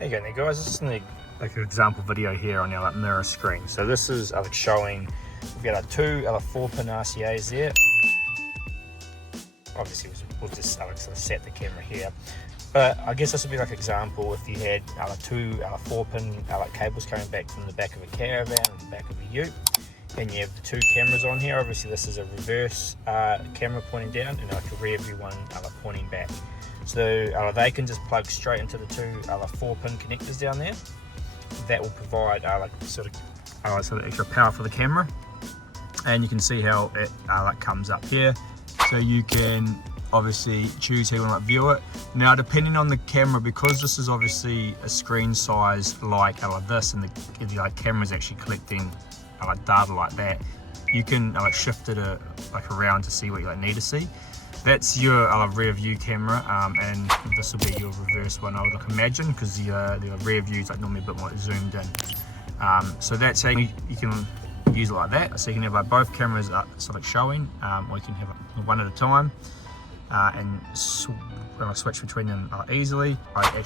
There you go, there guys. This is an example video here on our mirror screen. So this is showing we've got our two 4-pin RCAs there. Obviously we'll just sort of set the camera here, but I guess this would be like example if you had two 4-pin cables coming back from the back of a caravan or the back of a ute, and you have the two cameras on here. Obviously this is a reverse camera pointing down and like a rear view one pointing back. So they can just plug straight into the two 4-pin connectors down there. That will provide sort of extra power for the camera, and you can see how it comes up here. So you can obviously choose how you want to view it. Now depending on the camera, because this is obviously a screen size like this, and the camera is actually collecting data like that, you can shift it around to see what you need to see. That's your rear view camera, and this will be your reverse one, I would imagine, because the rear view is normally a bit more zoomed in. So that's how you can use it like that. So you can have both cameras sort of showing, or you can have it one at a time, and switch between them easily.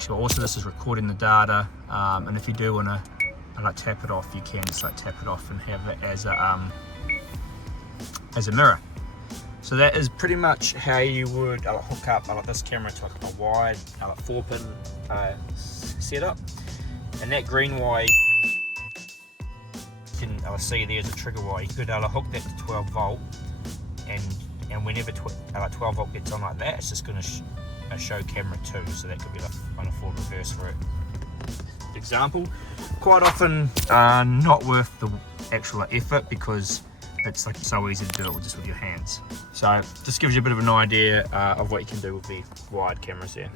Also, this is recording the data, and if you do want to tap it off, you can just tap it off and have it as a mirror. So that is pretty much how you would hook up this camera to a wide 4-pin setup. And that green wire, you can see there's a trigger wire. You could hook that to 12 volt, and whenever 12 volt gets on like that, it's just going to show camera 2. So that could be on a full reverse for it. Example, quite often not worth the actual effort, because it's so easy to do it just with your hands. So just gives you a bit of an idea of what you can do with the wired cameras there.